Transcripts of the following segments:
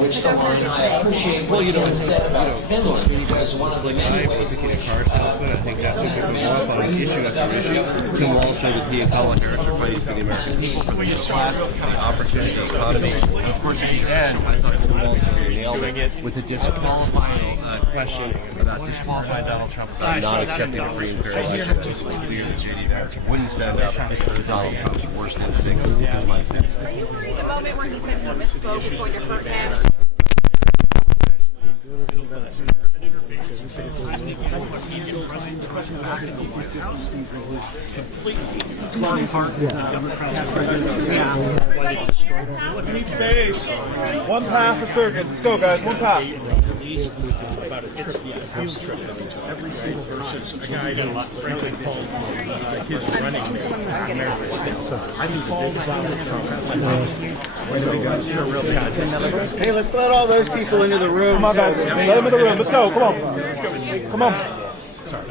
which the line I appreciate what you said about Finland, because one of the many ways in which car salesman, I think that's a good one off on issue after issue. Tim Walz showed that he and Kamala Harris are fighting for the American people, for the middle class, the opportunity, the economy. And of course, at the end, I thought Tim Walz nailed it with a disqualifying question about disqualifying Donald Trump about not accepting a free and fair election. It was clear that J.D. Vance wouldn't stand up for Donald Trump's worst instincts. Are you worried the moment where he said he misspoke is going to hurt him? Need space. One path for circuits. Let's go, guys. One path. It's a field trip that we took. Every single person, a guy that frankly called his running. Hey, let's let all those people into the room. Come on, guys. Let them in the room. Let's go. Come on. Come on. Sorry.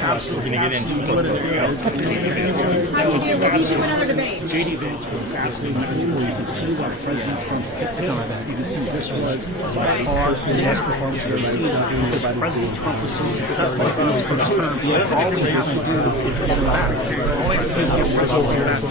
Absolutely going to get into it. We'll be doing another debate. J.D. Vance was absolutely wonderful. You can see why President Trump picked him. You can see this was by far the best performance we've ever seen. Because President Trump was so successful in his first term, all they have to do is get him back. All they have to do is get results here after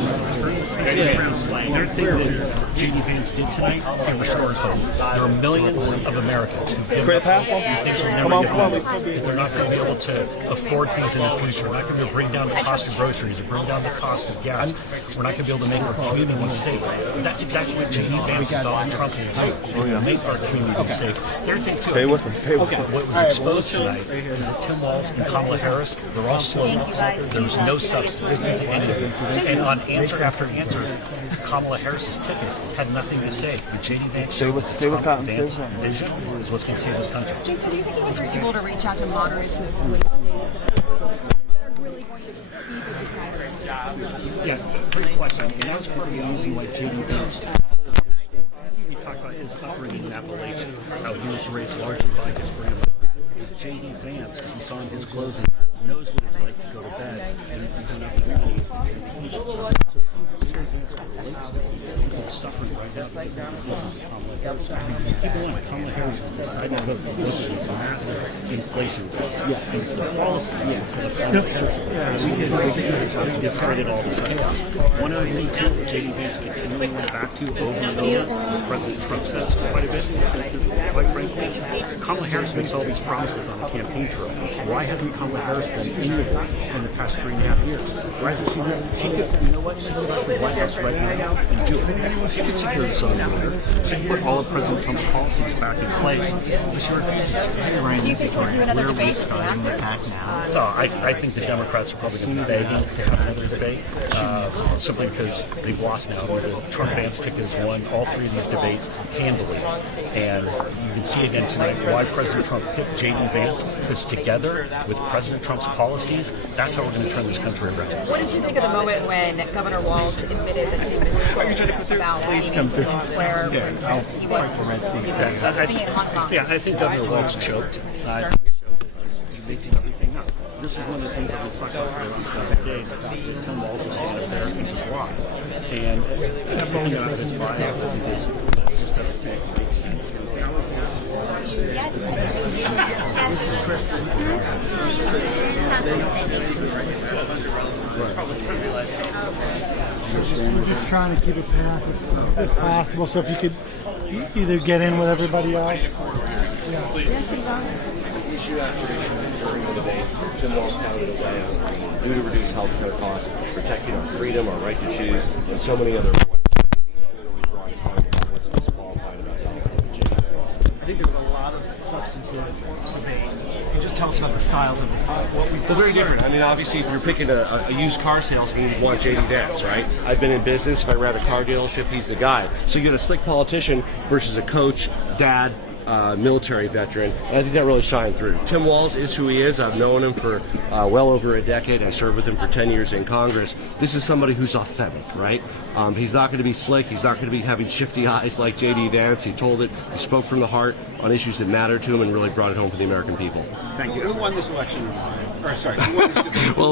their thing that J.D. Vance did tonight can restore hope. There are millions of Americans who give up and things will never get better. That they're not going to be able to afford things in the future. We're not going to bring down the cost of groceries or bring down the cost of gas. We're not going to be able to make our communities safe. That's exactly what J.D. Vance and Donald Trump will do. We're going to make our communities safe. The other thing, too, what was exposed tonight is that Tim Walz and Kamala Harris, they're all slogans. There's no substance to any of it. And on answer after answer, Kamala Harris's ticket had nothing to say. The J.D. Vance show, the Trump Vance vision is what's going to save this country. Jason, do you think he was able to reach out to moderates in the swing states that are really going to be the deciders? Yeah, great question. And that was part of the reason why J.D. Vance he talked about his upbringing in Appalachia, how he was raised largely by his grandmother. J.D. Vance, as we saw in his closing, knows what it's like to go to bed, and he's become a really suffering right now because of the decisions of Kamala Harris. People want Kamala Harris to decide to vote for these massive inflation rates. Yes. And it's the policies to the Kamala Harris. We can discredit all this chaos. One other thing, too, that J.D. Vance continually went back to over and over, President Trump says quite a bit, quite frankly, Kamala Harris makes all these promises on the campaign trail. Why hasn't Kamala Harris done any of that in the past 3.5 years? Why isn't she there? She could, you know what? She could go to the White House right now and do it. She could secure the southern border. She could put all of President Trump's policies back in place, but she refuses to. Do you think we'll do another debate after? No, I think the Democrats are probably going to be begging to have another debate, simply because they've lost now. The Trump Vance ticket has won all three of these debates handily. And you can see again tonight why President Trump picked J.D. Vance, because together with President Trump's policies, that's how we're going to turn this country around. What did you think of the moment when Governor Walz admitted that he misspoke about being in Times Square when he was being in Hong Kong? Yeah, I think Governor Walz choked. He makes everything up. This is one of the things that we talked about for the last couple of days, about that Tim Walz was standing up there and just lie. And everything out of his bio just doesn't make sense. We're just trying to keep it path as possible, so if you could either get in with everybody else. Issue after issue during the debate, Tim Walz pounded away on due to reduce health care costs, protecting our freedom, our right to choose, and so many other points. What's disqualified about Donald Trump and J.D. Vance? I think there was a lot of substantive debate. Can you just tell us about the styles of what we... Well, very different. I mean, obviously, if you're picking a used car salesman, you want J.D. Vance, right? I've been in business. If I ran a car dealership, he's the guy. So you get a slick politician versus a coach, dad, military veteran, and I think that really shined through. Tim Walz is who he is. I've known him for well over a decade. I served with him for 10 years in Congress. This is somebody who's authentic, right? He's not going to be slick. He's not going to be having shifty eyes like J.D. Vance. He told it. He spoke from the heart on issues that matter to him and really brought it home for the American people. Thank you. Who won this election? Or sorry, who won this debate? Well,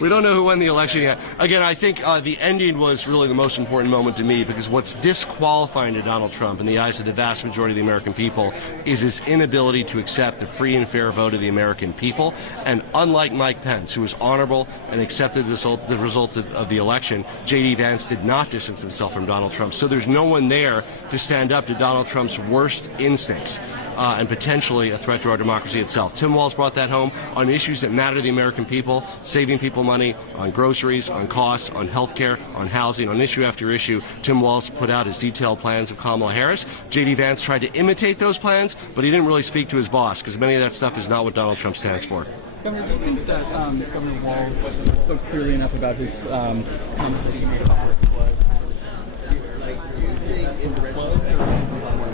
we don't know who won the election yet. Again, I think the ending was really the most important moment to me, because what's disqualifying to Donald Trump in the eyes of the vast majority of the American people is his inability to accept the free and fair vote of the American people. And unlike Mike Pence, who was honorable and accepted the result of the election, J.D. Vance did not distance himself from Donald Trump. So there's no one there to stand up to Donald Trump's worst instincts. And potentially a threat to our democracy itself. Tim Walz brought that home on issues that matter to the American people, saving people money, on groceries, on costs, on health care, on housing, on issue after issue. Tim Walz put out his detailed plans of Kamala Harris. J.D. Vance tried to imitate those plans, but he didn't really speak to his boss, because many of that stuff is not what Donald Trump stands for. Governor, do you think that Governor Walz spoke clearly enough about his comments that he made about the flood?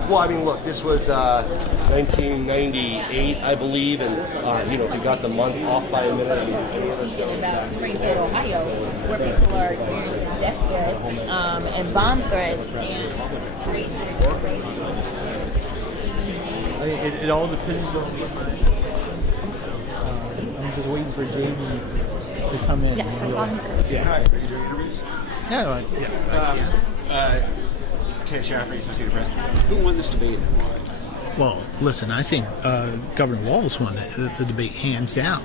Well, I mean, look, this was 1998, I believe, and if you got the month off by a minute, I mean, about Springfield, Ohio, where people are experiencing death threats and bomb threats and It all depends on. I'm just waiting for JD to come in. yes, I saw him. Ted Shaffrey, Associated Press. Who won this debate and why? Well, listen, I think Governor Walz won the debate hands down.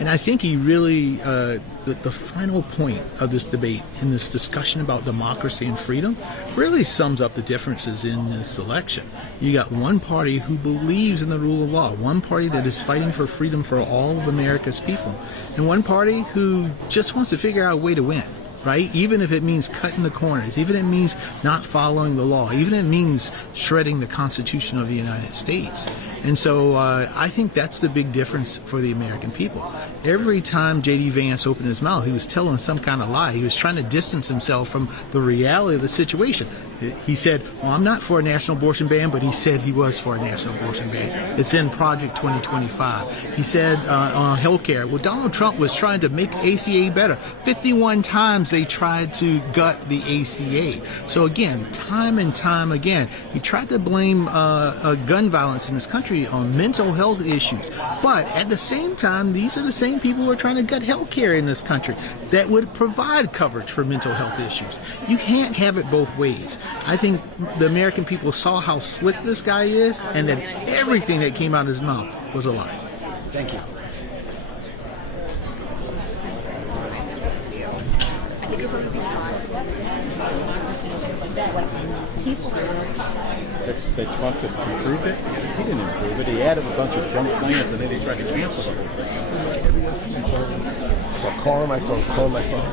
And I think he really, the final point of this debate in this discussion about democracy and freedom really sums up the differences in this election. You got one party who believes in the rule of law, one party that is fighting for freedom for all of America's people, and one party who just wants to figure out a way to win. Right? Even if it means cutting the corners, even if it means not following the law, even if it means shredding the Constitution of the United States. And so I think that's the big difference for the American people. Every time J.D. Vance opened his mouth, he was telling some kind of lie. He was trying to distance himself from the reality of the situation. He said, well, I'm not for a national abortion ban, but he said he was for a national abortion ban. It's in Project 2025. He said on health care, well, Donald Trump was trying to make ACA better. 51 times they tried to gut the ACA. So again, time and time again, he tried to blame gun violence in this country on mental health issues. But at the same time, these are the same people who are trying to gut health care in this country that would provide coverage for mental health issues. You can't have it both ways. I think the American people saw how slick this guy is, and that everything that came out of his mouth was a lie. Thank you. That Trump could improve it? He didn't improve it. He added a bunch of junk plans and then he tried to cancel it. Call my phone.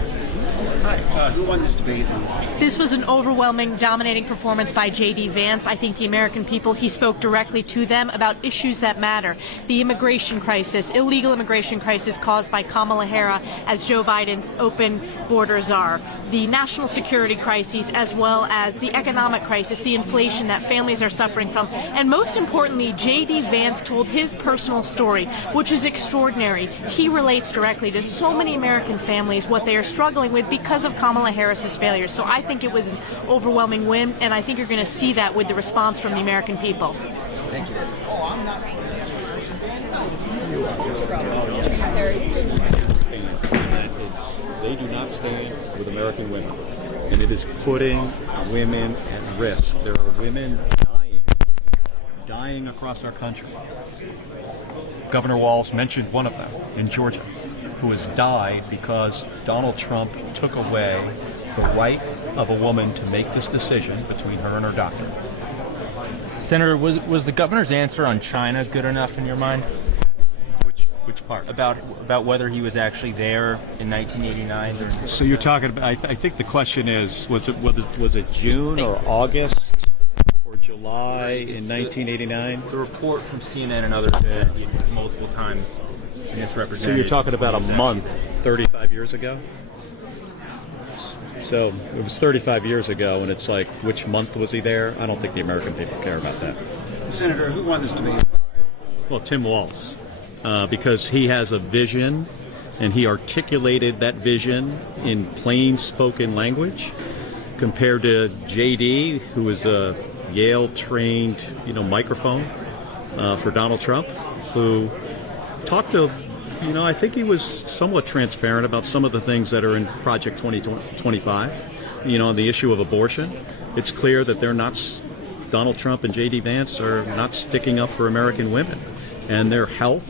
Hi, who won this debate and why? This was an overwhelming, dominating performance by J.D. Vance. I think the American people, he spoke directly to them about issues that matter. The immigration crisis, illegal immigration crisis caused by Kamala Harris as Joe Biden's open border czar. The national security crises, as well as the economic crisis, the inflation that families are suffering from. And most importantly, J.D. Vance told his personal story, which is extraordinary. He relates directly to so many American families, what they are struggling with because of Kamala Harris's failures. So I think it was an overwhelming win, and I think you're going to see that with the response from the American people. Thank you. They do not stand with American women, and it is putting women at risk. There are women dying across our country. Governor Walz mentioned one of them in Georgia, who has died because Donald Trump took away the right of a woman to make this decision between her and her doctor. Senator, was the governor's answer on China good enough in your mind? Which part? About whether he was actually there in 1989? So you're talking about, I think the question is, was it June or August or July in 1989? The report from CNN and others said he multiple times misrepresented. So you're talking about a month, 35 years ago? So it was 35 years ago, and it's like, which month was he there? I don't think the American people care about that. Senator, who won this debate? Well, Tim Walz, because he has a vision, and he articulated that vision in plain spoken language, compared to J.D., who is a Yale-trained, microphone for Donald Trump, who talked to You know, I think he was somewhat transparent about some of the things that are in Project 2025. You know, the issue of abortion. It's clear that they're not, Donald Trump and J.D. Vance are not sticking up for American women and their health.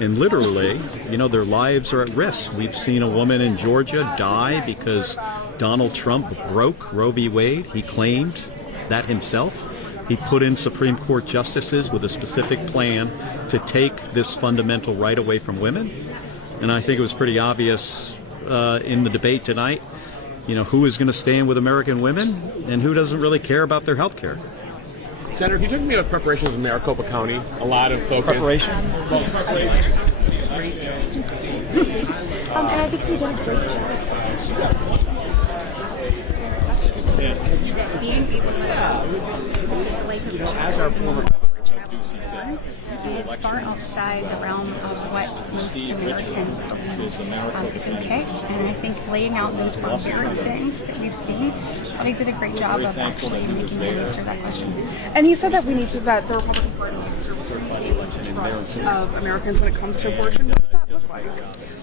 And literally, you know, their lives are at risk. We've seen a woman in Georgia die because Donald Trump broke Roe v. Wade. He claimed that himself. He put in Supreme Court justices with a specific plan to take this fundamental right away from women. And I think it was pretty obvious in the debate tonight, you know, who is going to stand with American women and who doesn't really care about their health care. Senator, can you talk to me about preparations in Maricopa County? A lot of focus. Preparation? Preparation. And I think you did a great job. Being able to take away from As our former is far outside the realm of what most Americans believe is okay. And I think laying out those barbaric things that we've seen, but he did a great job of actually making him answer that question. And he said that we need to, that the Republican Party needs to regain trust of Americans when it comes to abortion. What does that look like?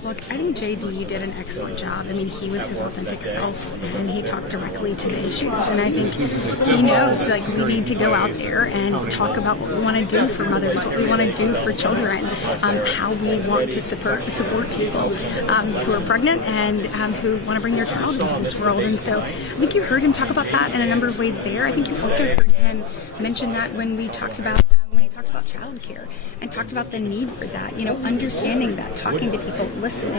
Look, I think JD did an excellent job. I mean, he was his authentic self, and he talked directly to the issues. And I think he knows, like, we need to go out there and talk about what we want to do for mothers, what we want to do for children, how we want to support people who are pregnant and who want to bring their child into this world. And so I think you heard him talk about that in a number of ways there. I think you also heard him mention that when we talked about childcare and talked about the need for that, you know, understanding that, talking to people, listening,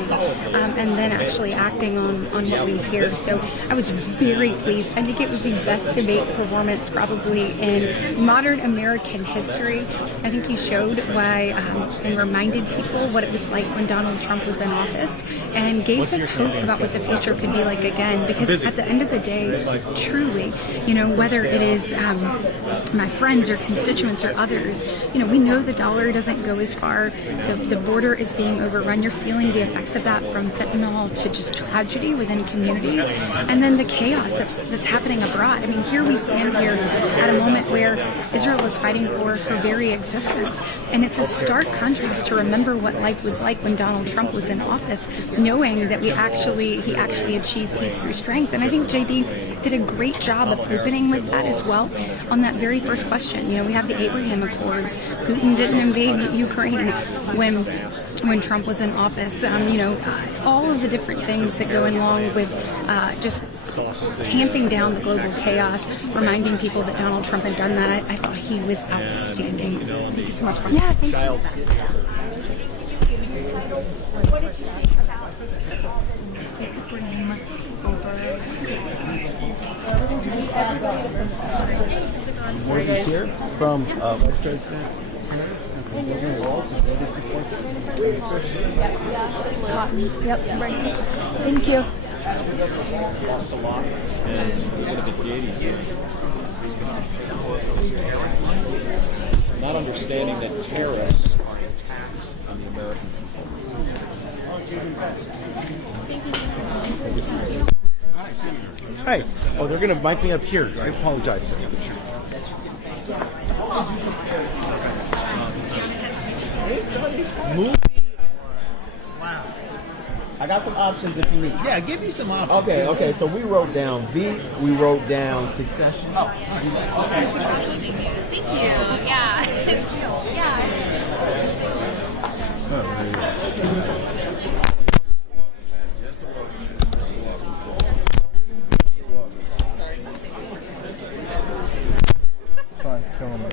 and then actually acting on what we hear. So I was very pleased. I think it was the best debate performance probably in modern American history. I think he showed why and reminded people what it was like when Donald Trump was in office and gave them hope about what the future could be like again, because at the end of the day, truly, you know, whether it is my friends or constituents or others, you know, we know the dollar doesn't go as far. The border is being overrun. You're feeling the effects of that, from fentanyl to just tragedy within communities, and then the chaos that's happening abroad. I mean, here we stand here at a moment where Israel is fighting for her very existence, and it's a stark contrast to remember what life was like when Donald Trump was in office, knowing that he actually achieved peace through strength. And I think JD did a great job of opening with that as well. On that very first question, you know, we have the Abraham Accords. Putin didn't invade Ukraine when Trump was in office. You know, all of the different things that go along with just tamping down the global chaos, reminding people that Donald Trump had done that. I thought he was outstanding. Thank you so much. Yeah, thank you. What did you think about if you could bring him over? Here from Vice President. Yep, right. Thank you. Lost a lot, and what did he do? Not understanding that terrorists are attacks on the American people. Hey, oh, they're going to mic me up here. I apologize. Movie. Wow. I got some options if you need. Yeah, give me some options. Okay. So we wrote down V. We wrote down Succession. Oh, okay. Thank you. Yeah. Yeah. Sun's killing me.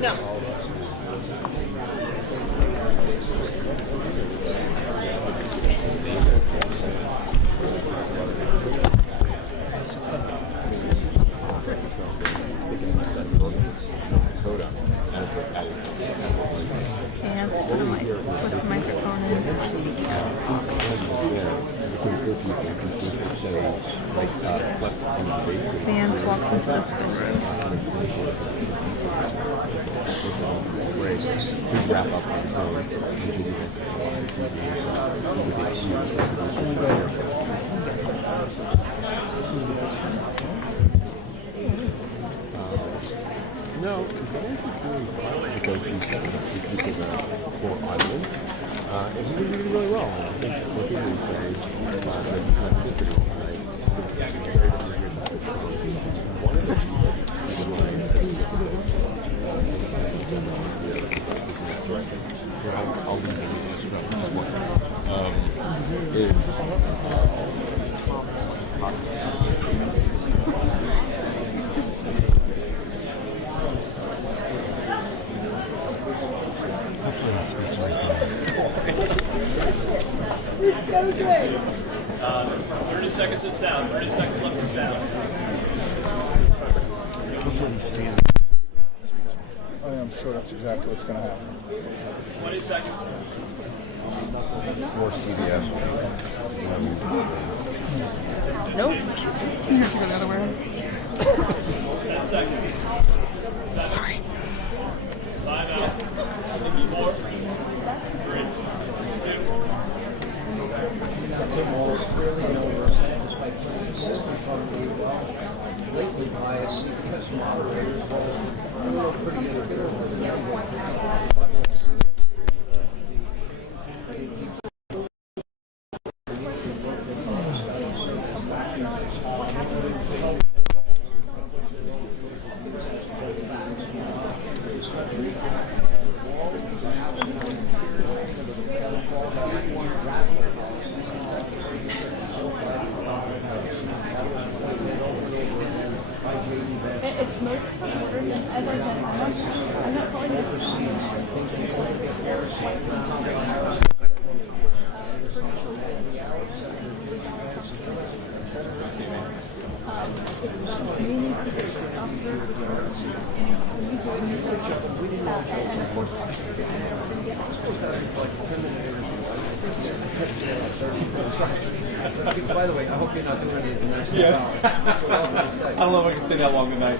No. Vance, put a microphone in. Vance walks into the school. Please wrap up on no, Vance is doing fine because he's seeking to the core audience. And he's doing really well. I think what he would say is one of the I'll leave it with this one. Is hopefully he speaks right now. It's so good. 30 seconds of sound. 30 seconds left of sound. Hopefully he stands. I am sure that's exactly what's going to happen. 20 seconds. Or CBS. Nope. You have to go the other way. 10 seconds. Sorry. 5 out. 4, 3, 2. Lately biased because moderators are pretty good. It's most supporters, and as I said, I'm not calling this a it's community security officer, By the way, I hope you're not doing anything national. Yeah. I don't know if I can stay that long tonight.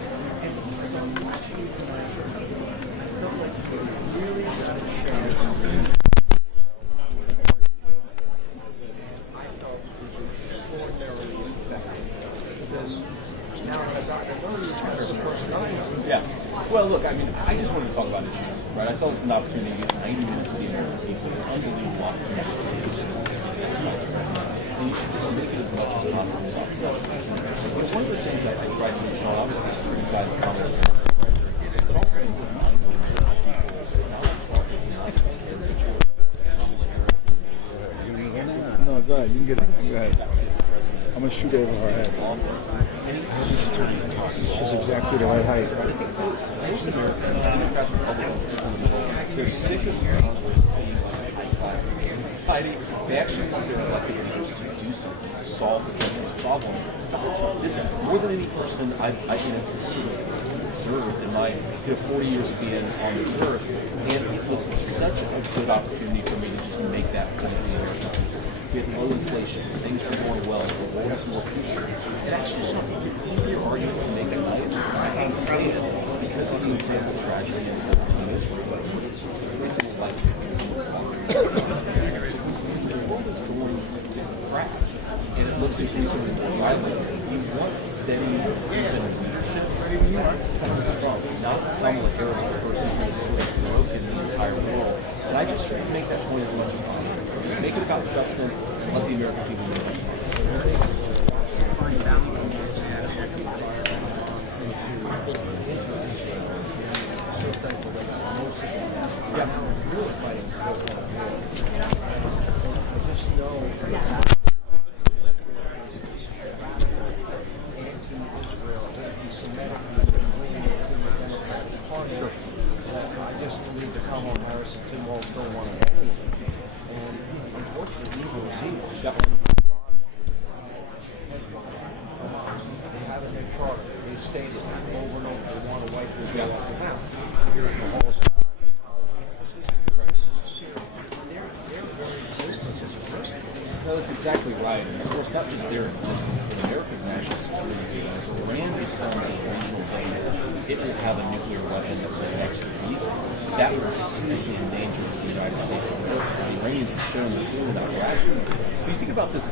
Yeah. Well, look, I mean, I just wanted to talk about issues, right? I saw this as an opportunity to get 90 minutes of the American people. It's an unbelievable opportunity. And you should just make it as much as possible about substance. One of the things I tried to do, Sean, obviously, is criticize Kamala Harris, but also No, go ahead. You can get it. Go ahead. I'm going to shoot over her head. She's exactly the right height. I think most Americans, Democrats, Republicans, they're sick of Congress being like high-class in society. They actually want their elected officials to do something to solve the country's problem. Donald Trump did that more than any person I've sort of observed in my 40 years of being on this earth. And it was such a good opportunity for me to just make that point to the American people. We had low inflation, things were going well, the world was more peaceful. It actually it's an easier argument to make tonight. I hate to say it because of the incredible tragedy and the Israel, but it's basically like the world is going to crash, and it looks increasingly more violent. You want steady, even leadership. You want Trump, not Kamala Harris, the person who's sort of broken the entire world. And I just try to make that point as much as possible. Make it about substance and let the American people make it. I just believe that Kamala Harris and Tim Walz don't want to have anything. And unfortunately, evil is evil. They have in their charter. They've stated over and over they want to wipe this bill out the house. Here in the halls. No, it's exactly right. And of course, not just their existence, but America's national security. If Iran becomes a regional player, it will have a nuclear weapon that will next week. That would seriously endanger the United States of America. The Iranians have shown that they're not reacting. When you think about this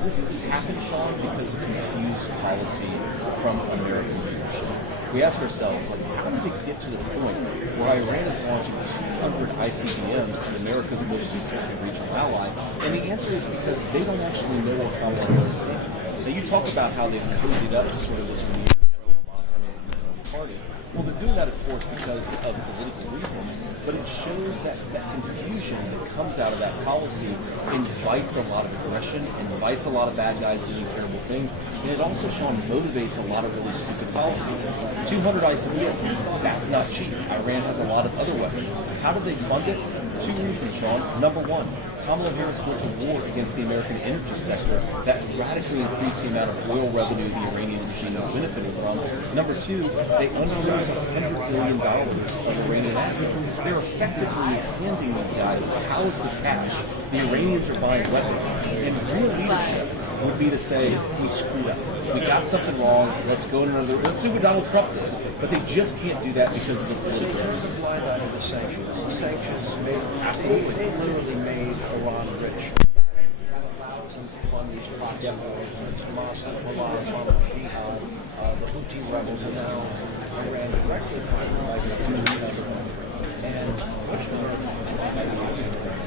happened, Sean, because of confused policy from American leadership. We ask ourselves, like, how did it get to the point where Iran is launching 200 ICBMs and America's most important regional ally? And the answer is because they don't actually know what Kamala Harris stands. Now, you talk about how they've cozied up to sort of this weird pro-Hamas party. Well, they're doing that, of course, because of political reasons, but it shows that confusion that comes out of that policy invites a lot of aggression, invites a lot of bad guys doing terrible things, and it also, Sean, motivates a lot of really stupid policy. 200 ICBMs, that's not cheap. Iran has a lot of other weapons. How did they fund it? Two reasons, Sean. Number one, Kamala Harris built a war against the American energy sector that radically increased the amount of oil revenue the Iranian regime is benefiting from. Number two, they unfroze $100 billion of Iranian assets. They're effectively handing these guys pallets of cash. The Iranians are buying weapons. And real leadership would be to say, we screwed up. We got something wrong. Let's go in another. Let's do what Donald Trump did. But they just can't do that because of the political reasons. Slide out of the sanctions. The sanctions made absolutely. They literally made Iran rich. Thousands of fund these projects. Hamas, Hezbollah, Jihad, the Houthi rebels are now Iran directly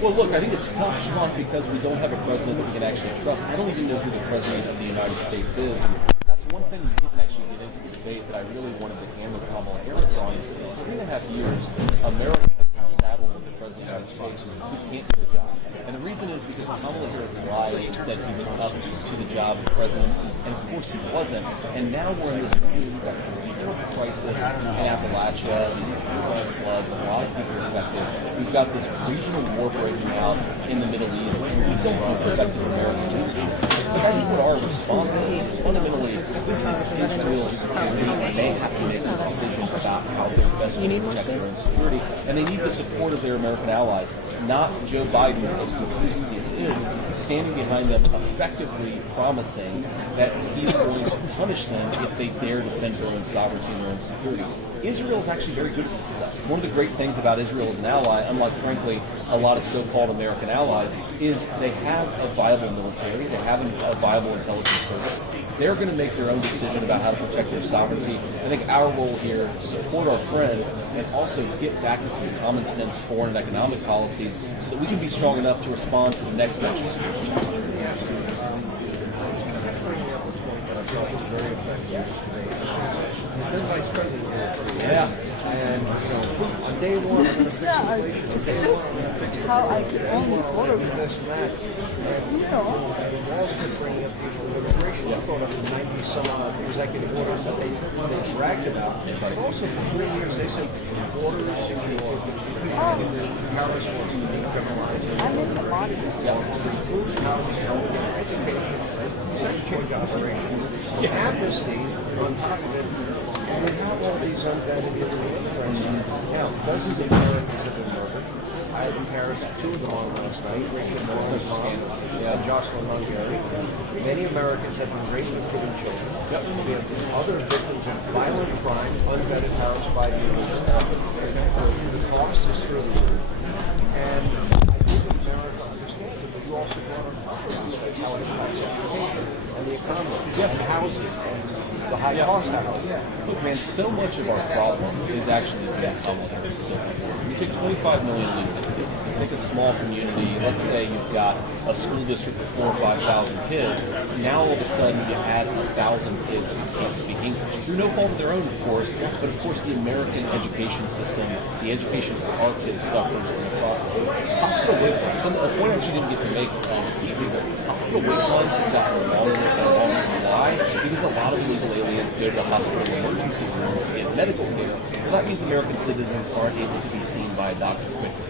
Well, look, I think it's tough, Sean, because we don't have a president that we can actually trust. I don't even know who the president of the United States is. That's one thing we didn't actually get into the debate that I really wanted to hammer Kamala Harris on is for 3.5 years, America has been saddled with the president of the United States who can't do the job. And the reason is because Kamala Harris lied and said he was up to the job of president, and of course he wasn't. And now we're in this terrible crisis in Appalachia, these terrible floods, a lot of people are affected. We've got this regional war breaking out in the Middle East, and we don't think affected Americans. But I think what our response is fundamentally, this is Israel's security, and they have to make a decision about how they're best to protect their own security. And they need the support of their American allies, not Joe Biden, as confused as he is, standing behind them, effectively promising that he's going to punish them if they dare defend their own sovereignty and their own security. Israel is actually very good at this stuff. One of the great things about Israel as an ally, unlike, frankly, a lot of so-called American allies, is they have a viable military, they have a viable intelligence service. They're going to make their own decision about how to protect their sovereignty. I think our role here is support our friends and also get back to some common sense foreign and economic policies so that we can be strong enough to respond to the next national security. Yeah. And on day one, it's just how I could only follow this match. And, Walz kept bringing up the issue of immigration. I thought of the 90-some odd executive orders that they bragged about. But also for 3 years they said borders, security, Paris wants to decriminalize. I'm in the body. Food, housing, healthcare, education, sex change operation, amnesty on top of it. And we have all these unvetted individuals right now. Now, dozens of Americans have been murdered. I had in Paris 2 of them on last night, Richard Morris, Jocelyn Hungary. Many Americans have been raped and killing children. We have other victims of violent crime, unvetted Paris 5 years. The cost is through the roof. And I think America understands it, but you also brought on top of this how it affects education and the economy and housing and the high cost of housing. Look, man, so much of our problem is actually the Kamala Harris. You take 25 million illegal kids, you take a small community, let's say you've got a school district of 4,000 or 5,000 kids, now all of a sudden you add 1,000 kids who can't speak English, through no fault of their own, of course, but of course the American education system, the education for our kids suffers in the process. Hospital wait times, a point I actually didn't get to make this evening, hospital wait times have gotten longer and longer. Why? Because a lot of illegal aliens go to the hospital emergency rooms to get medical care. Well, that means American citizens aren't able to be seen by a doctor quickly.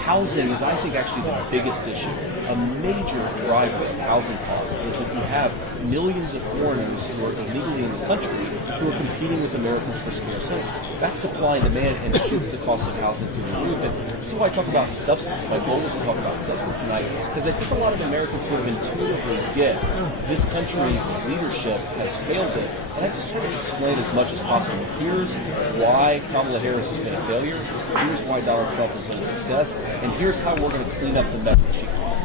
Housing is, I think, actually the biggest issue. A major driver of housing costs is that you have millions of foreigners who are illegally in the country who are competing with Americans for scarce homes. That's supply and demand, and shoots the cost of housing through the roof. And this is why I talk about substance. My goal is to talk about substance tonight, because I think a lot of Americans sort of intuitively get this country's leadership has failed it. And I just try to explain as much as possible. Here's why Kamala Harris has been a failure. Here's why Donald Trump has been a success. And here's how we're going to clean up the mess that she caused.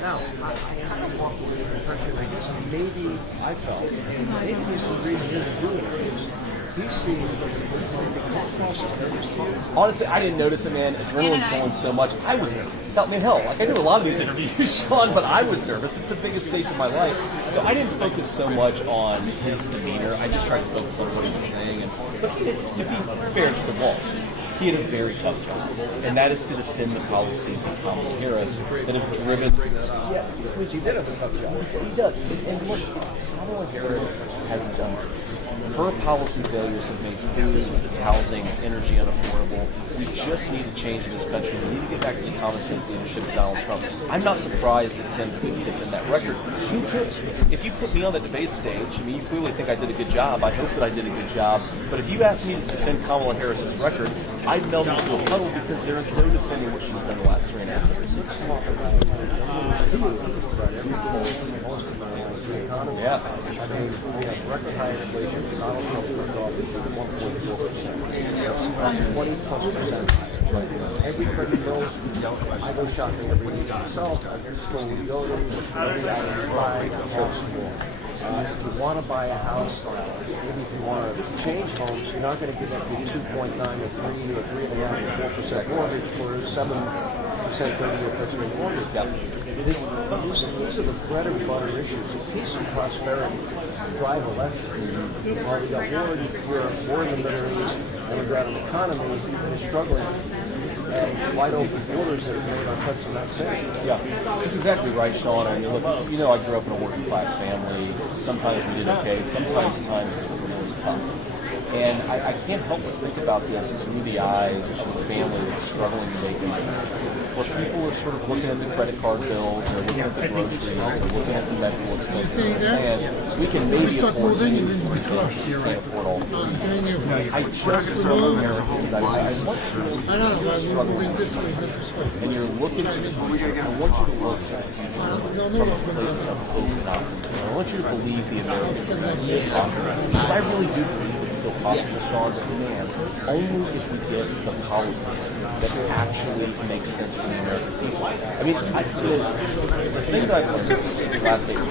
Now, I kind of walk away with the impression, I guess maybe I felt, and maybe he's the reason he's doing it is, he's seeing honestly, I didn't notice it, man. Adrenaline's going so much. I was nervous. I mean, hell, like I do a lot of these interviews, Sean, but I was nervous. It's the biggest stage of my life. So I didn't focus so much on his demeanor. I just tried to focus on what he was saying. But to be fair to Walz, he had a very tough job, and that is to defend the policies of Kamala Harris that have driven. Yeah, which he did have a tough job. He does. And look, Kamala Harris has done this. Her policy failures have made food, housing, energy unaffordable. We just need to change in this country. We need to get back to the common sense leadership of Donald Trump. I'm not surprised that Tim couldn't defend that record. Who could? If you put me on the debate stage, I mean, you clearly think I did a good job. I hope that I did a good job. But if you asked me to defend Kamala Harris's record, I'd melt into a puddle because there is no defending what she's done the last 3.5 years. Yeah. I mean, we have record high inflation. Donald Trump took office with 1.4%. 20+% higher. Everybody knows, I go shopping every week myself. I just go to go to every item you buy, costs more. If you want to buy a house, maybe if you want to change homes, you're not going to give up your 2.9 or 3 or 3.5 or 4% mortgage for a 7% 30-year fixed rate mortgage. These are the bread and butter issues. Peace and prosperity drive elections. While we got war in the Middle East, and we've got an economy that is struggling, and wide open borders that have made our country not safe. Yeah, that's exactly right, Sean. I mean, look, you know, I grew up in a working class family. Sometimes we did okay. Sometimes times were really tough. And I can't help but think about this through the eyes of a family that's struggling to make it. Where people are sort of looking at the credit card bills, they're looking at the groceries, they're looking at the medical expenses, and they're saying, we can maybe afford to, we can't afford all three. I just saw Americans, I want to struggling. And you're looking to, I want you to look from a place of hope and optimism. I want you to believe the American dream is still possible. Because I really do believe it's still possible, Sean, but man, only if we get the policies that actually make sense for the American people. I mean, the thing that I've learned the last 8 years,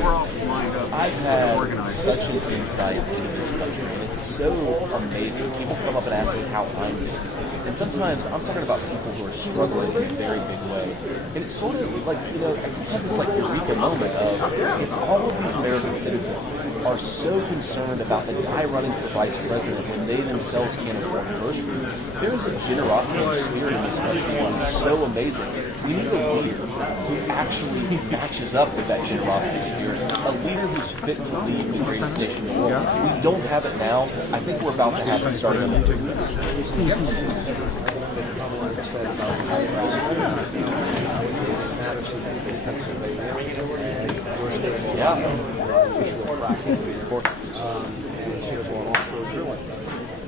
I've had such an insight into this country, and it's so amazing. People come up and ask me how I'm doing. And sometimes I'm talking about people who are struggling in a very big way. And it's sort of like, you know, I have this like eureka moment of if all of these American citizens are so concerned about the guy running for vice president when they themselves can't afford groceries, there's a generosity and spirit in this country that is so amazing. We need a leader who actually matches up with that generosity spirit. A leader who's fit to lead the greatest nation in the world. We don't have it now. I think we're about to have it starting in the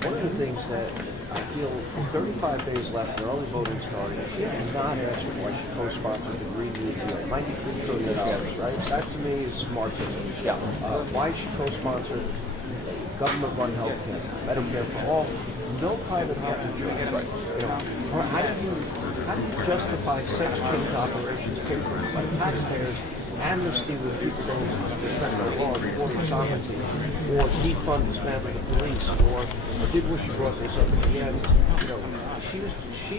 One of the things that I feel 35 days left, they're only voting starting. She has not answered why she co-sponsored the Green New Deal, $93 trillion, right? That to me is smart business. Why she co-sponsored government-run health care, Medicare for all, no private health insurance. Right. You know, how do you justify sex change operations paid for by taxpayers, amnesty when people don't respect the law, report sovereignty, or defund, dismantle the police, or did what she brought this up at the end? You know, she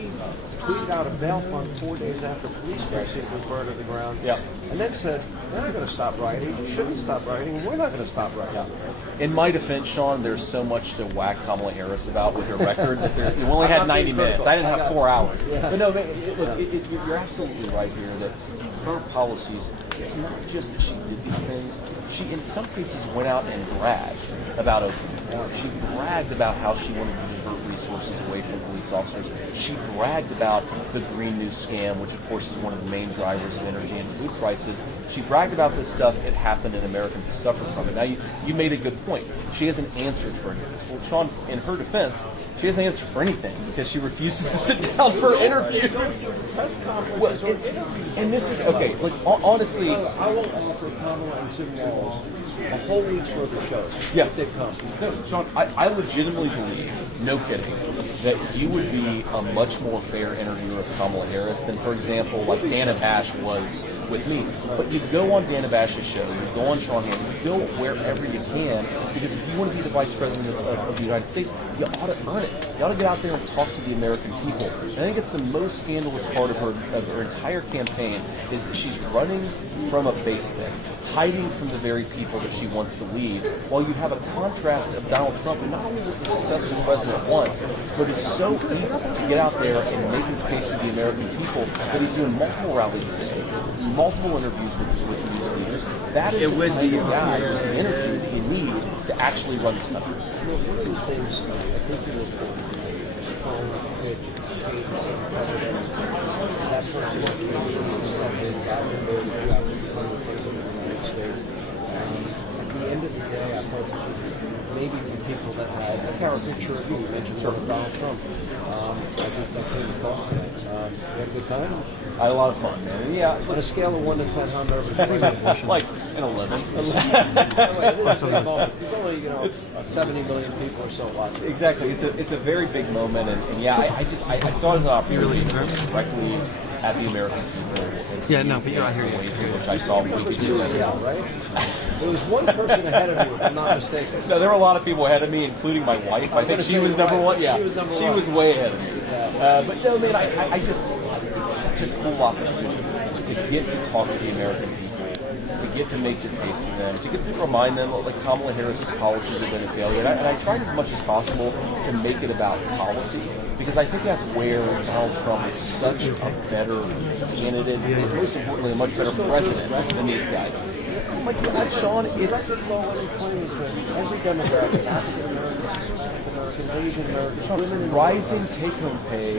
tweeted out a bail fund 4 days after police precinct was burned to the ground, and then said, "We're not going to stop rioting. You shouldn't stop rioting. And we're not going to stop rioting." In my defense, Sean, there's so much to whack Kamala Harris about with her record that we only had 90 minutes. I didn't have 4 hours. But no, look, you're absolutely right here that her policies it's not just that she did these things. She, in some cases, went out and bragged about open war. She bragged about how she wanted to divert resources away from police officers. She bragged about the Green New scam, which of course is one of the main drivers of energy and food prices. She bragged about this stuff. It happened, and Americans have suffered from it. Now, you made a good point. She hasn't answered for anything. Well, Sean, in her defense, she hasn't answered for anything because she refuses to sit down for interviews. Press conferences well, and this is okay. Like honestly, I won't offer Kamala and Jim Walz a whole week's worth of shows. Yeah. If they come. No, Sean, I legitimately believe, no kidding, that you would be a much more fair interviewer of Kamala Harris than, for example, like Dana Bash was with me. But you go on Dana Bash's show, you go on Sean Hannity, you go wherever you can, because if you want to be the vice president of the United States, you ought to earn it. You ought to get out there and talk to the American people. And I think it's the most scandalous part of her entire campaign is that she's running from a base thing, hiding from the very people that she wants to lead, while you have a contrast of Donald Trump, who not only was a successful president once, but is so eager to get out there and make his case to the American people that he's doing multiple rallies today, multiple interviews with news leaders. That is the kind of guy, the energy that you need to actually run this country. One of the things I think you at the end of the day, I thought maybe the people that had a caricature of you mentioned Donald Trump. I think that came across today. You had a good time? I had a lot of fun, man. Yeah. On a scale of 1 to 10, how nervous were you? Like an 11. It's only, it's 70 million people or so watching. Exactly. It's a very big moment, and yeah, I saw it as an opportunity to look directly at the American people. Yeah, no, but you're out here. Ways in which I saw we could do that. Right? There was one person ahead of you, if I'm not mistaken. No, there were a lot of people ahead of me, including my wife. I think she was number one. Yeah, she was way ahead of me. But no, man, I just, it's such a cool opportunity to get to talk to the American people, to get to make your case to them, to get to remind them like Kamala Harris's policies have been a failure. And I tried as much as possible to make it about policy, because I think that's where Donald Trump is such a better candidate, and most importantly, a much better president than these guys. Oh my God, Sean, it's every Democrat, African Americans, Asian Americans, rising take-home pay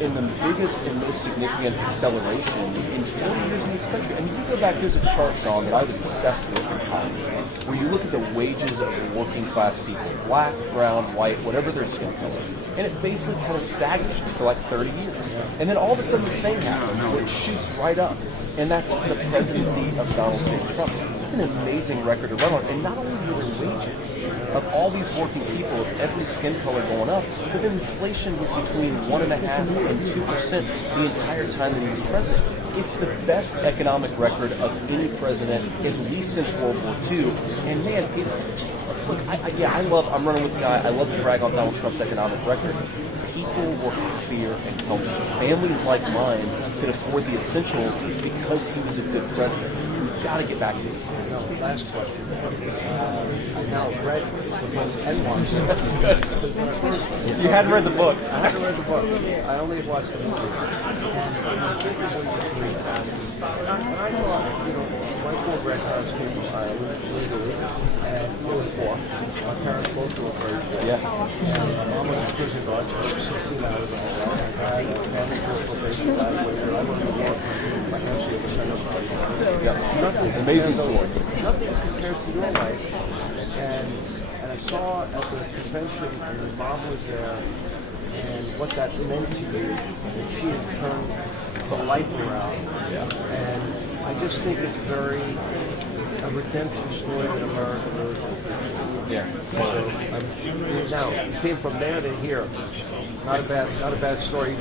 in the biggest and most significant acceleration in 40 years in this country. I mean, you go back, there's a chart, Sean, that I was obsessed with in college, where you look at the wages of the working class people, black, brown, white, whatever their skin color, and it basically kind of stagnates for like 30 years. And then all of a sudden this thing happens where it shoots right up. And that's the presidency of Donald J. Trump. It's an amazing record to run on. And not only were the wages of all these working people of every skin color going up, but then inflation was between 1.5% and 2% the entire time that he was president. It's the best economic record of any president, at least since World War II. And man, it's just, look, I'm running with the guy. I love to brag on Donald Trump's economic record. People were happier and healthier. Families like mine could afford the essentials because he was a good president. We've got to get back to it. Last question. I now read the book 10 months. That's good. You hadn't read the book. I hadn't read the book. I only watched the movie. I thought, my four grandparents came from Ireland legally, and there were four. My parents both were very good. Yeah. And my mom was a prison guard. She worked 16 hours all day. I had a family probation evaluator. I went to war financially with Senator. Yeah. Nothing. Amazing story. Nothing compared to your life. And I saw at the convention, and his mom was there, and what that meant to you, that she had turned her life around. Yeah. And I just think it's a redemption story that America really wants. Yeah. So now it came from there to here. Not a bad story.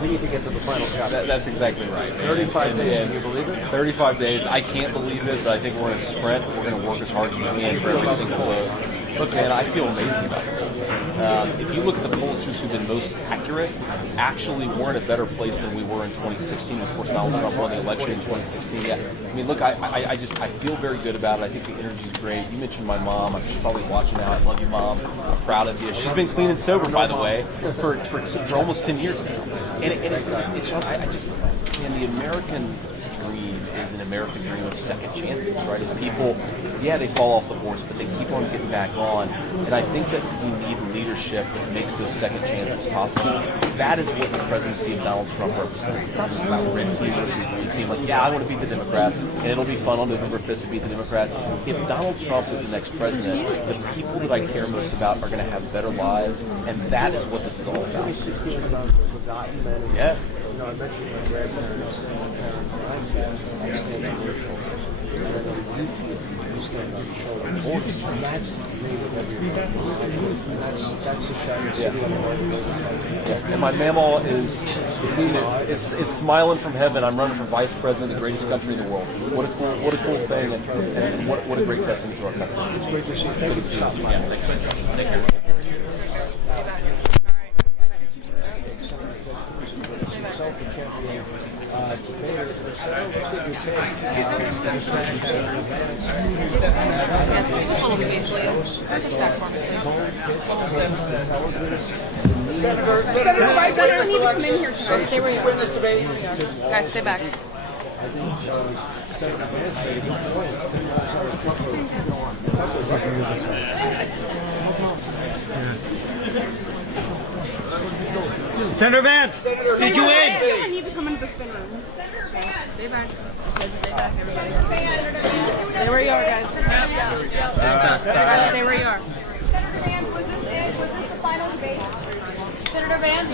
We need to get to the final chapter. That's exactly right. 35 days. Can you believe it? 35 days. I can't believe it, but I think we're in a sprint. We're going to work as hard as we can for every single day. Look, man, I feel amazing about this. If you look at the pollsters who've been most accurate, actually we're in a better place than we were in 2016. Of course, Donald Trump won the election in 2016. Yeah. I mean, look, I feel very good about it. I think the energy's great. You mentioned my mom. She's probably watching now. I love you, Mom. I'm proud of you. She's been clean and sober, by the way, for almost 10 years now. And it's the American dream is an American dream of second chances, right? If people, yeah, they fall off the horse, but they keep on getting back on. And I think that we need leadership that makes those second chances possible. That is what the presidency of Donald Trump represents. It's not just about red team versus blue team. Like, yeah, I want to beat the Democrats, and it'll be fun on November 5th to beat the Democrats. If Donald Trump is the next president, the people that I care most about are going to have better lives, and that is what this is all about. Yes. You know, I mentioned my grandparents and that's the Shining City on the And my mamaw is smiling from heaven. I'm running for vice president of the greatest country in the world. What a cool thing, and what a great testament to our country. It's great to see you. Thank you for stopping by. Yeah, thanks. Take care. Yes, give us a little space, will you? Back for me, please. Senator Vice President, need to come in here tonight. Stay where you are. Witness debate. Guys, stay back. Senator Vance, did you win? I need to come into the spin room. Stay back. I said stay back, everybody. Stay where you are, guys. Guys, stay where you are. Senator Vance, was this it? Was this the final debate? Senator Vance?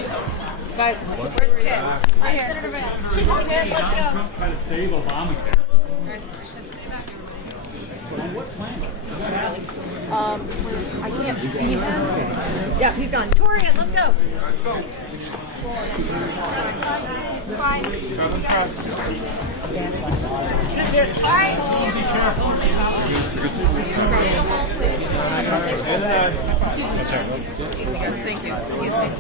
Guys, where's the kid? Right here. Senator Vance. Kid, let's go. Try to save Obamacare. Guys, stay back. I can't see him. Yeah, he's gone. Torian, let's go. Fine. Excuse me, guys. Thank you. Excuse me.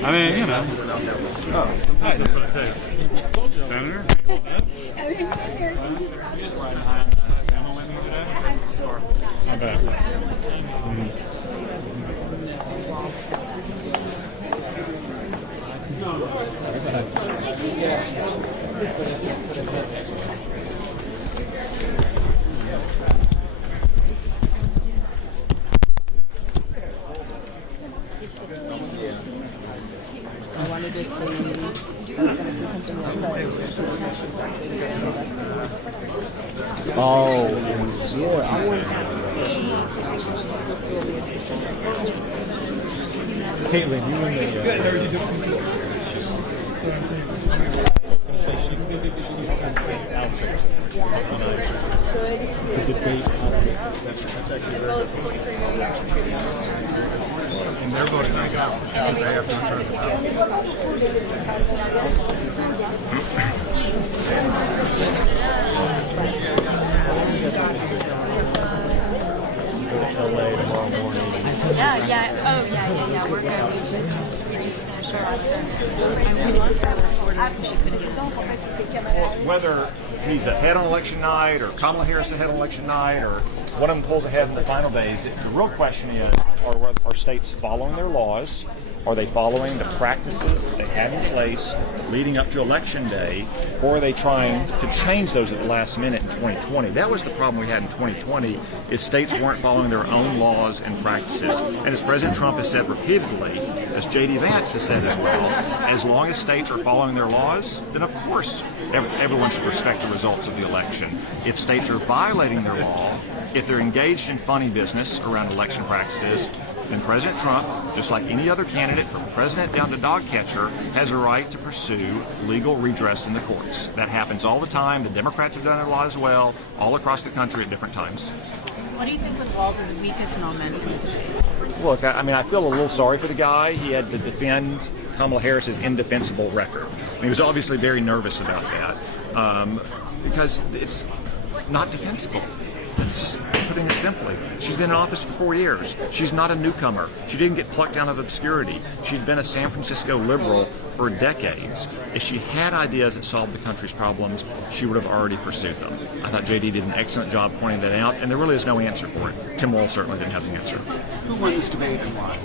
I mean, you know. Sometimes that's what it takes. Senator? Just riding high on the demo with me today? I bet. I wanted to say, I was going to say something like Oh, Lord, I want Caitlin, you and me. Good, how are you doing? The debate that's actually As well as the 43 million contributing. and they're voting right now because they have to return the LA tomorrow morning. Yeah. Oh, yeah. We're good. We just finished our last one. We lost our reporter because she couldn't get Whether he's ahead on election night or Kamala Harris ahead on election night or one of them pulls ahead in the final days, the real question is, are states following their laws? Are they following the practices that they had in place leading up to Election Day, or are they trying to change those at the last minute in 2020? That was the problem we had in 2020, is states weren't following their own laws and practices. And as President Trump has said repeatedly, as J.D. Vance has said as well, as long as states are following their laws, then of course everyone should respect the results of the election. If states are violating their law, if they're engaged in funny business around election practices, then President Trump, just like any other candidate from president down to dog catcher, has a right to pursue legal redress in the courts. That happens all the time. The Democrats have done it a lot as well, all across the country at different times. What do you think was Walz's weakest moment in the debate? Look, I mean, I feel a little sorry for the guy. He had to defend Kamala Harris's indefensible record. And he was obviously very nervous about that because it's not defensible. That's just putting it simply. She's been in office for 4 years. She's not a newcomer. She didn't get plucked out of obscurity. She'd been a San Francisco liberal for decades. If she had ideas that solved the country's problems, she would have already pursued them. I thought JD did an excellent job pointing that out, and there really is no answer for it. Tim Walz certainly didn't have the answer. Who won this debate and why?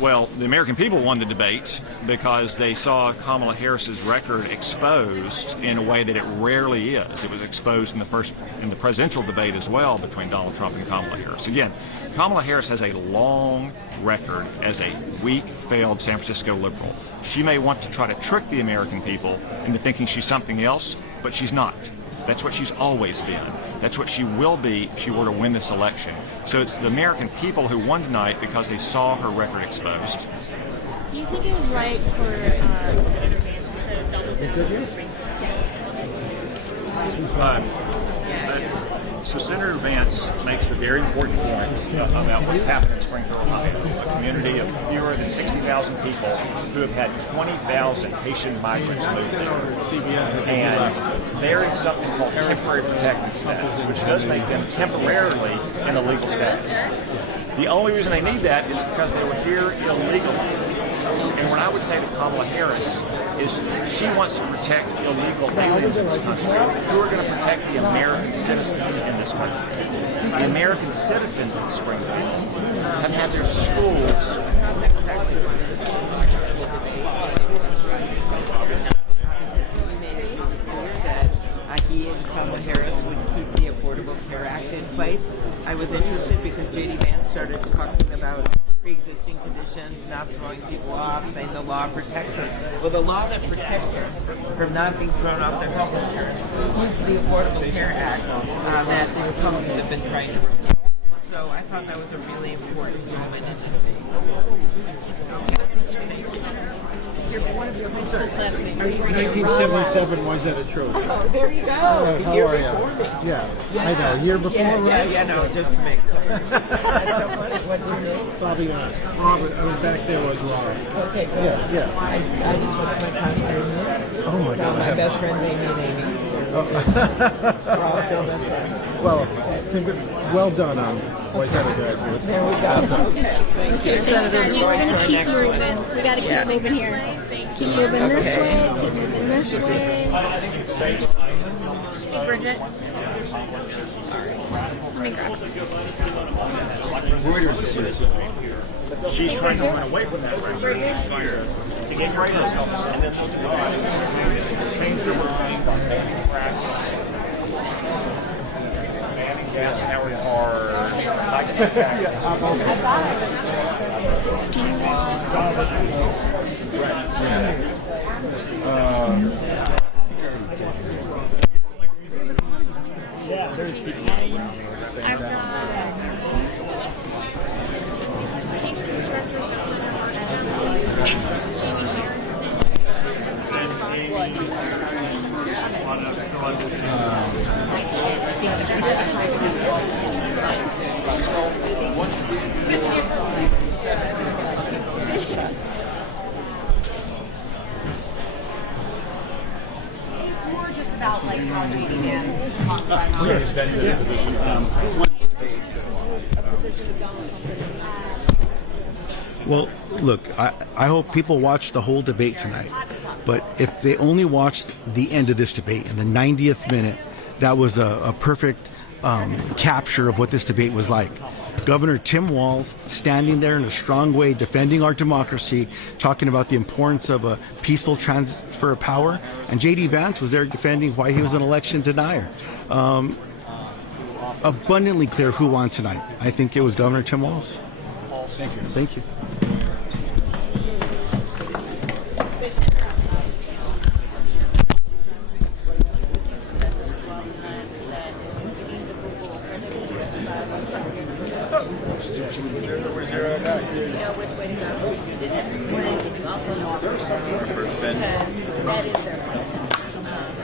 Well, the American people won the debate because they saw Kamala Harris's record exposed in a way that it rarely is. It was exposed in the presidential debate as well between Donald Trump and Kamala Harris. Again, Kamala Harris has a long record as a weak, failed San Francisco liberal. She may want to try to trick the American people into thinking she's something else, but she's not. That's what she's always been. That's what she will be if she were to win this election. So it's the American people who won tonight because they saw her record exposed. Do you think it was right for Senator Vance to double down on the spring? So Senator Vance makes a very important point about what's happened in Springfield, Ohio, a community of fewer than 60,000 people who have had 20,000 Haitian migrants move there. And they're in something called temporary protected status, which does make them temporarily in a legal status. The only reason they need that is because they were here illegally. And what I would say to Kamala Harris is she wants to protect illegal aliens in this country who are going to protect the American citizens in this country. The American citizens in Springfield have had their schools he and Kamala Harris would keep the Affordable Care Act in place. I was interested because J.D. Vance started talking about pre-existing conditions, not throwing people off, saying the law protects us. Well, the law that protects us from not being thrown off their health insurance is the Affordable Care Act that the Republicans have been trying to protect. So I thought that was a really important moment in the debate. You're one of your high school classmates. 1977, why is that a trophy? Oh, there you go. How Year are before you? me. Yeah, I know. Year before, right? Yeah, no, just to make clear. That's so funny. What's your name? Probably not. Robert, I mean, back there was Rob. Okay, good. Yeah. I just looked at my costume. Oh my God. My best friend, Amy and Amy. Well, well done on why is that a graduate? There we go. Okay, Senators, we're going to keep moving. We got to keep moving here. Keep moving this way. Keep moving this way. Hey, Bridget. Let me grab it. Reuters is here. She's trying to run away from that record to get great results, and then she's realized change her mind on banning crack, banning gas-powered cars, high-tech taxes. Do you want... Yeah, there's I've got... Jamie Harrison. It's more just about like how J.D. Vance talked about how Well, look, I hope people watch the whole debate tonight. But if they only watched the end of this debate in the 90th minute, that was a perfect capture of what this debate was like. Governor Tim Walz standing there in a strong way, defending our democracy, talking about the importance of a peaceful transfer of power. And J.D. Vance was there defending why he was an election denier. Abundantly clear who won tonight. I think it was Governor Tim Walz. Thank you. Thank you. That is their plan.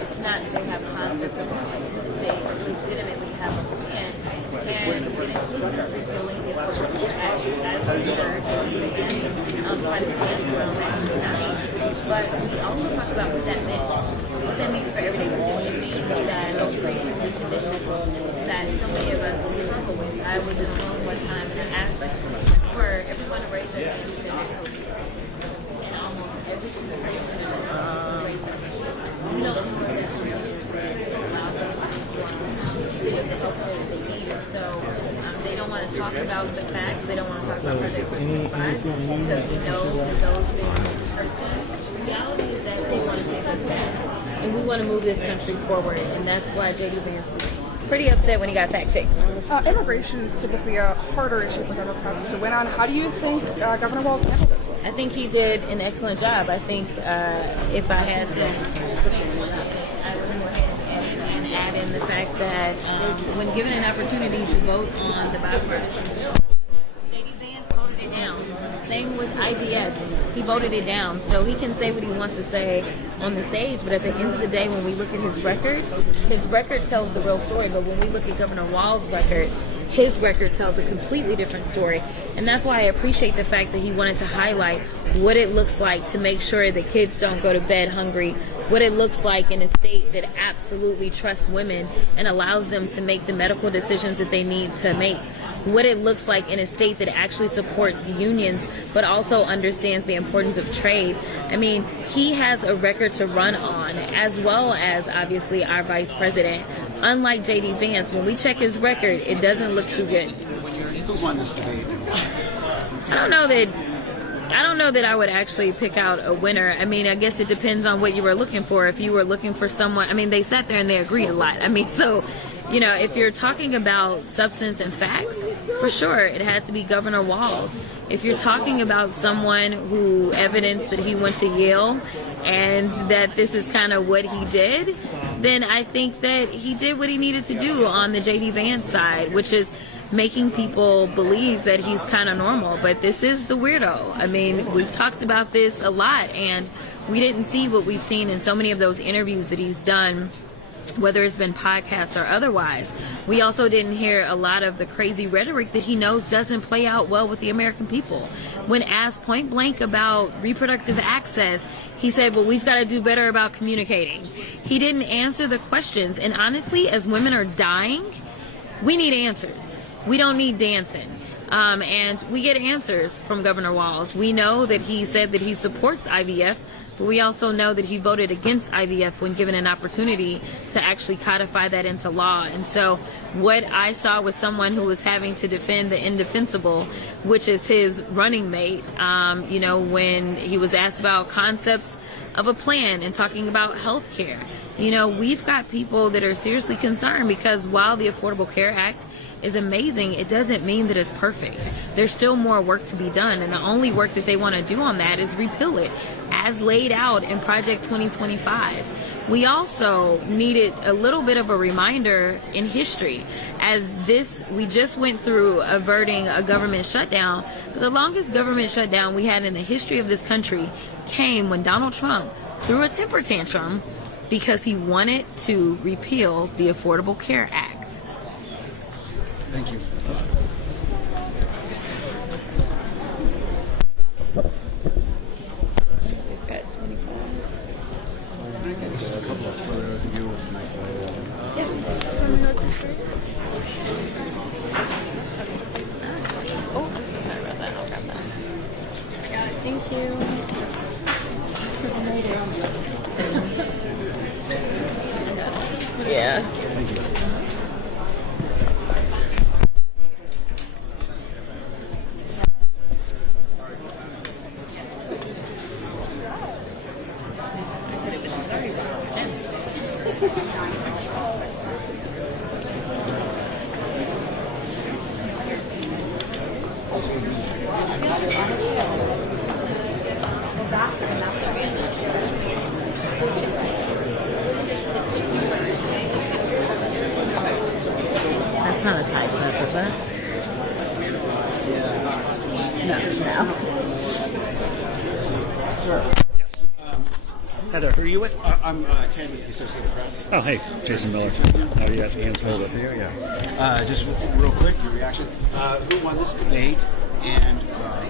It's not that they have concepts of it. They legitimately have a plan. And it includes rebuilding the Affordable Care Act as a leader to try to dance around that. But we also talk about what that meant. What that means for everyday people. It means that those pre-existing conditions that so many of us struggle with. I was in a room one time and I asked for everyone to raise their hand who's in their health care. And almost every single person raised their hand. We don't know that allows them to get the health care that they need. So they don't want to talk about the facts. They don't want to talk Because we know those things. The reality is that they want to take us back, and we want to move this country forward, and that's why J.D. Vance was pretty upset when he got fact-checked. Immigration is typically a harder issue for Democrats to win on. How do you think Governor Walz handled this? I think he did an excellent job. I think if I had to add in the fact that when given an opportunity to vote on the bipartisan bill, J.D. Vance voted it down. Same with IVF. He voted it down. So he can say what he wants to say on the stage, but at the end of the day, when we look at his record tells the real story. But when we look at Governor Walz's record, his record tells a completely different story. And that's why I appreciate the fact that he wanted to highlight what it looks like to make sure that kids don't go to bed hungry, what it looks like in a state that absolutely trusts women and allows them to make the medical decisions that they need to make, what it looks like in a state that actually supports unions but also understands the importance of trade. I mean, he has a record to run on, as well as obviously our vice president. Unlike J.D. Vance, when we check his record, it doesn't look too good. Who won this debate? I don't know that I would actually pick out a winner. I mean, I guess it depends on what you were looking for. If you were looking for someone, I mean, they sat there and they agreed a lot. I mean, so, you know, if you're talking about substance and facts, for sure, it had to be Governor Walz. If you're talking about someone who evidenced that he went to Yale and that this is kind of what he did, then I think that he did what he needed to do on the J.D. Vance side, which is making people believe that he's kind of normal. But this is the weirdo. I mean, we've talked about this a lot, and we didn't see what we've seen in so many of those interviews that he's done, whether it's been podcasts or otherwise. We also didn't hear a lot of the crazy rhetoric that he knows doesn't play out well with the American people. When asked point blank about reproductive access, he said, well, we've got to do better about communicating. He didn't answer the questions. And honestly, as women are dying, we need answers. We don't need dancing. And we get answers from Governor Walz. We know that he said that he supports IVF, but we also know that he voted against IVF when given an opportunity to actually codify that into law. And so what I saw was someone who was having to defend the indefensible, which is his running mate, you know, when he was asked about concepts of a plan and talking about health care. You know, we've got people that are seriously concerned because while the Affordable Care Act is amazing, it doesn't mean that it's perfect. There's still more work to be done, and the only work that they want to do on that is repeal it as laid out in Project 2025. We also needed a little bit of a reminder in history, as we just went through averting a government shutdown. But the longest government shutdown we had in the history of this country came when Donald Trump threw a temper tantrum because he wanted to repeal the Affordable Care Act. Thank you. We've got 25. A couple of photos of you with nice Oh, I'm so sorry about that. I'll grab that. Thank you. Yeah. Thank you. That's not a tie clip, is it? No. Sure. Yes. Heather, who are you with? I'm Ted with the Associated Press. Oh, hey, Jason Miller. How are you guys? Hands full of it. Yeah. Just real quick, your reaction. Who won this debate and why?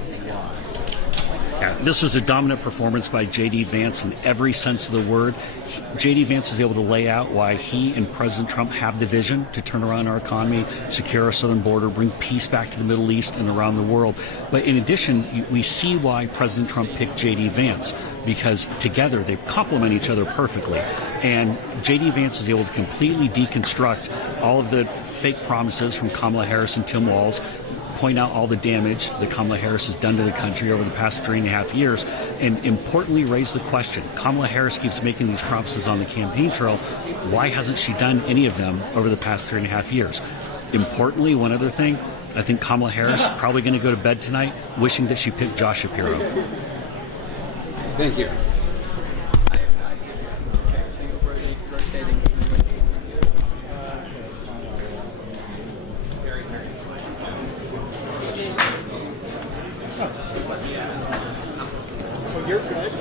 Yeah, this was a dominant performance by J.D. Vance in every sense of the word. J.D. Vance was able to lay out why he and President Trump have the vision to turn around our economy, secure our southern border, bring peace back to the Middle East and around the world. But in addition, we see why President Trump picked J.D. Vance, because together they complement each other perfectly. And J.D. Vance was able to completely deconstruct all of the fake promises from Kamala Harris and Tim Walz, point out all the damage that Kamala Harris has done to the country over the past 3.5 years, and importantly raise the question. Kamala Harris keeps making these promises on the campaign trail. Why hasn't she done any of them over the past 3.5 years? Importantly, one other thing, I think Kamala Harris probably going to go to bed tonight wishing that she picked Josh Shapiro. Thank you. You're good.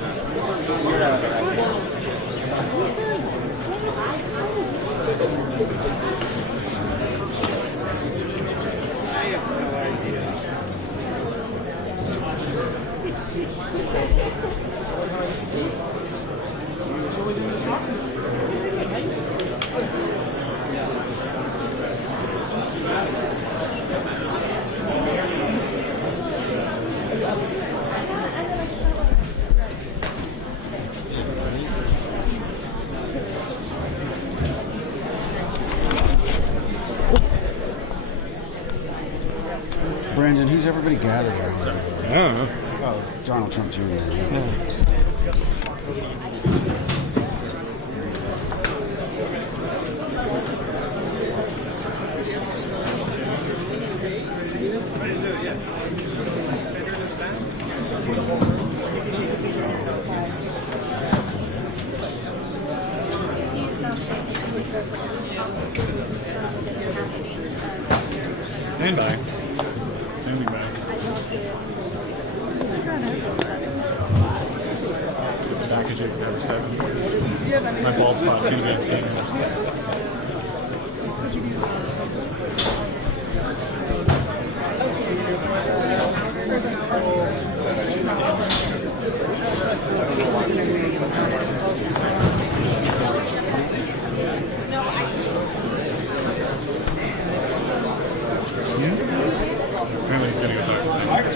Brandon, who's everybody gathered around? I don't know. Oh, Donald Trump Jr. Stand by. Standing by. It's packaging ever seven. My bald spot's gonna be insane. Apparently he's gonna go talk to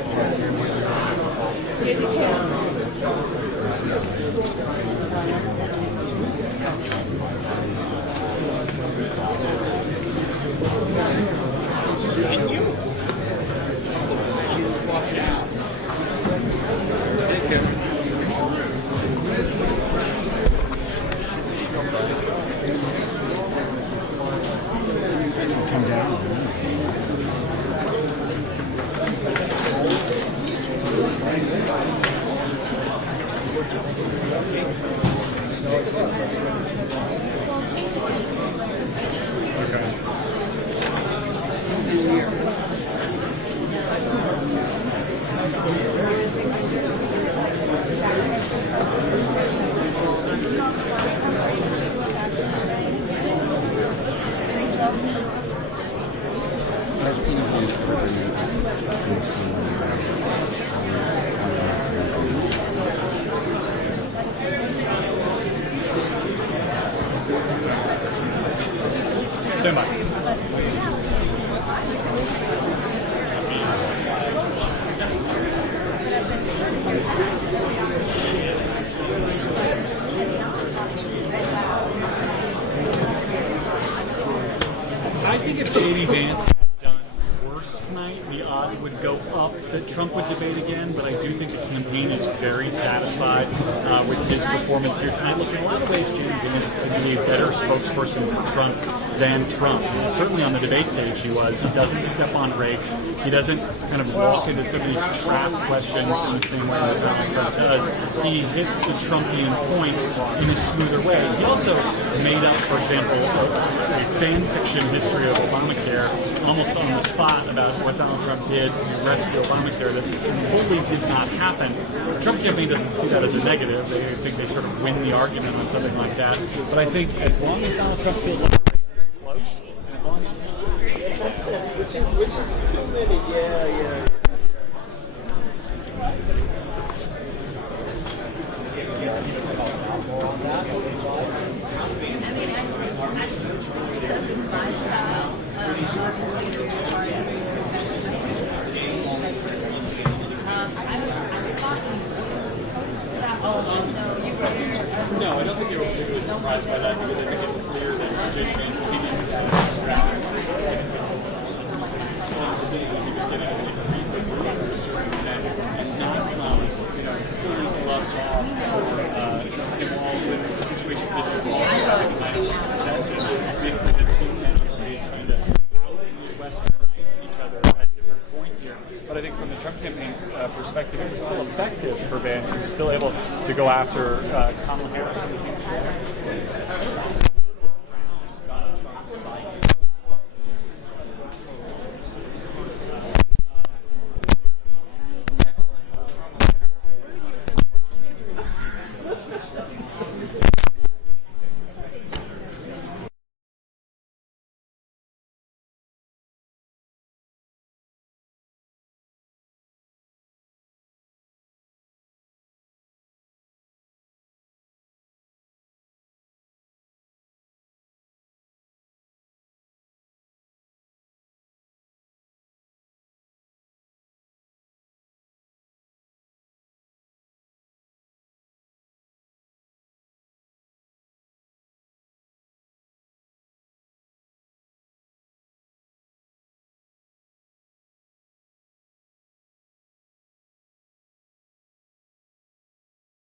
Come down. Stand by. I think if J.D. Vance had done worse tonight, the odds would go up that Trump would debate again, but I do think the campaign is very satisfied with his performance here tonight. Look, in a lot of ways, J.D. Vance could be a better spokesperson for Trump than Trump. And certainly on the debate stage he was. He doesn't step on brakes. He doesn't kind of walk into some of these trap questions in the same way that Donald Trump does. He hits the Trumpian points in a smoother way. He also made up, for example, a fan fiction history of Obamacare almost on the spot about what Donald Trump did to rescue Obamacare that totally did not happen. The Trump campaign doesn't see that as a negative. They think they sort of win the argument on something like that. But I think as long as Donald Trump feels like the race is close, and as long as which is too many, yeah. No, I don't think they were particularly surprised by that because I think it's clear that J.D. Vance he was get out of it to a certain extent, and not from, fully gloves off, Tim Walz with the situation with the recognized success and basically the two men on stage trying to Western-ize each other at different points here. But I think from the Trump campaign's perspective, it was still effective for Vance. He was still able to go after Kamala Harris.